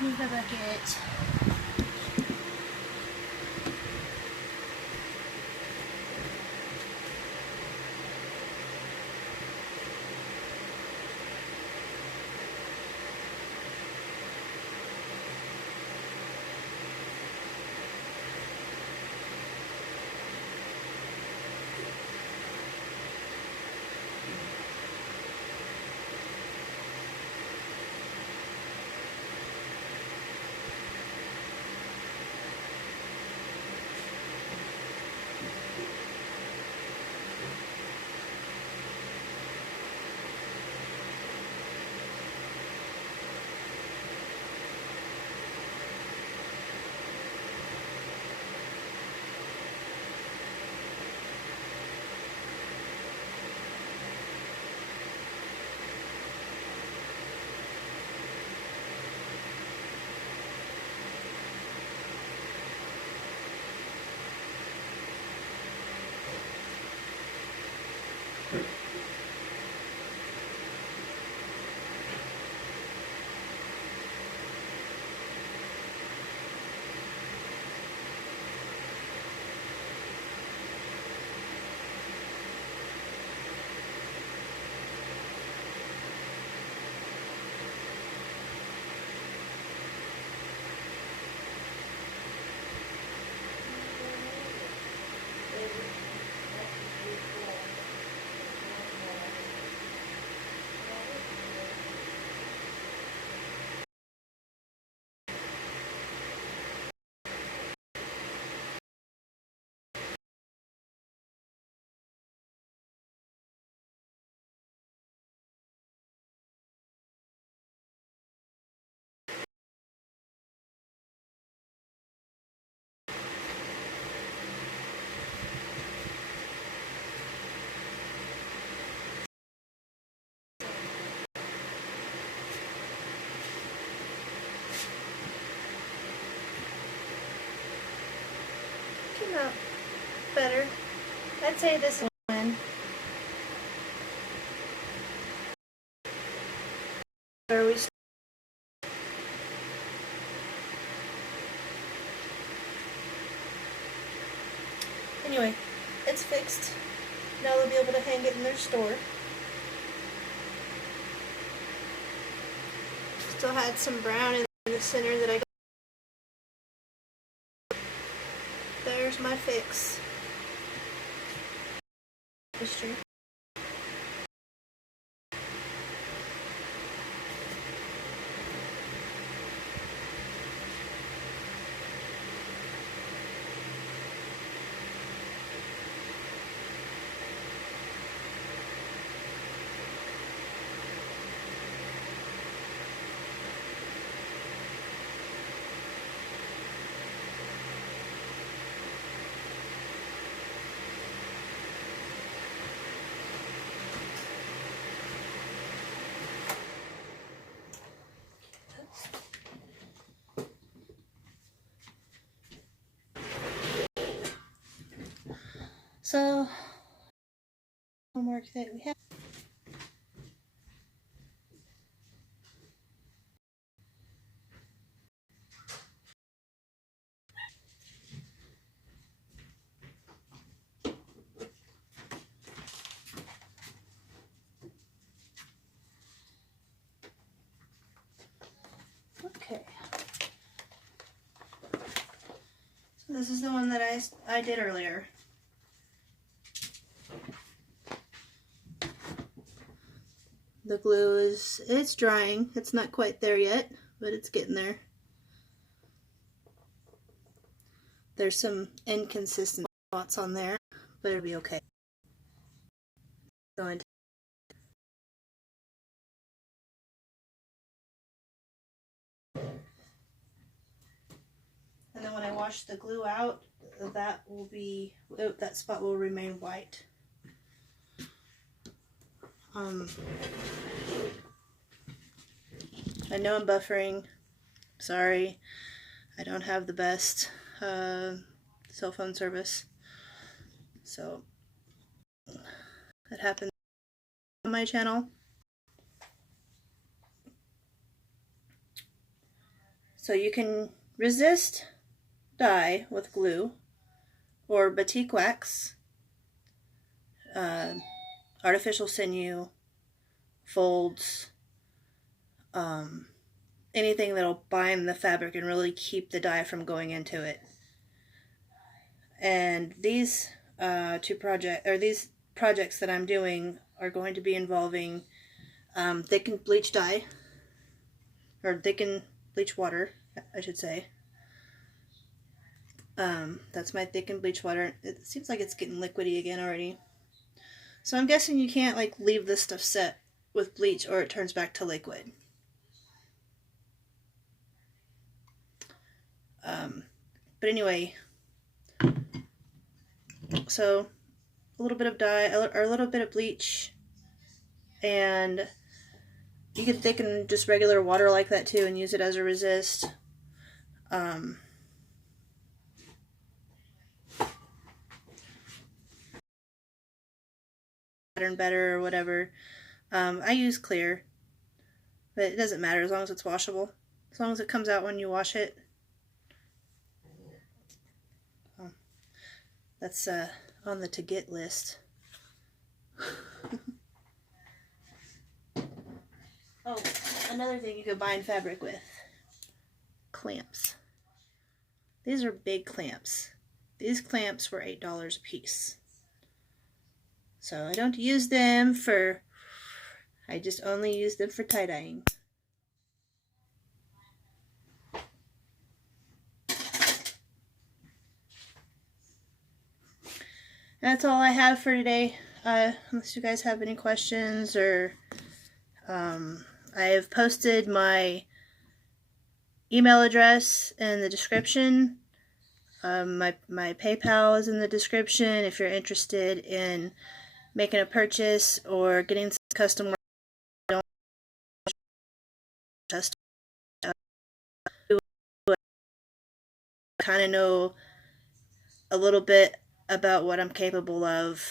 Move the bucket. No, better. I'd say this one. Where we anyway, it's fixed. Now they'll be able to hang it in their store. Still had some brown in the center that I got. There's my fix. History. So, homework that we have. Okay. So this is the one that I did earlier. The glue it's drying. It's not quite there yet, but it's getting there. There's some inconsistent spots on there, but it'll be okay. Going to and then when I wash the glue out, that spot will remain white. I know I'm buffering. Sorry, I don't have the best cell phone service, so that happens on my channel. So you can resist dye with glue or batik wax, artificial sinew, folds, anything that'll bind the fabric and really keep the dye from going into it. And these these projects that I'm doing are going to be involving thickened bleach dye, or thickened bleach water, I should say. That's my thickened bleach water. It seems like it's getting liquidy again already. So I'm guessing you can't like leave this stuff set with bleach or it turns back to liquid. But anyway, so a little bit of dye or a little bit of bleach, and you can thicken just regular water like that too and use it as a resist. Pattern better or whatever. I use clear, but it doesn't matter as long as it's washable. As long as it comes out when you wash it. That's on the to get list. Oh, another thing you could bind fabric with. Clamps. These are big clamps. These clamps were $8 a piece. So I don't use them for, I just only use them for tie-dyeing. That's all I have for today, unless you guys have any questions, or I have posted my email address in the description. My PayPal is in the description if you're interested in making a purchase or getting some custom work. Don't just kind of know a little bit about what I'm capable of.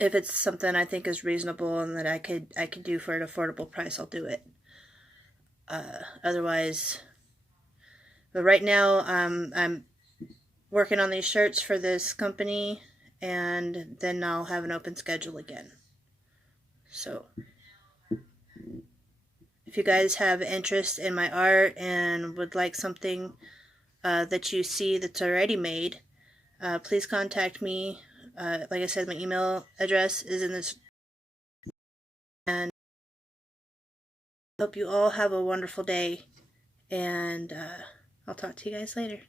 If it's something I think is reasonable and that I could do for an affordable price, I'll do it. Otherwise, but right now I'm working on these shirts for this company, and then I'll have an open schedule again. So if you guys have interest in my art and would like something that you see that's already made, please contact me. Like I said, my email address is in this. And I hope you all have a wonderful day. And I'll talk to you guys later.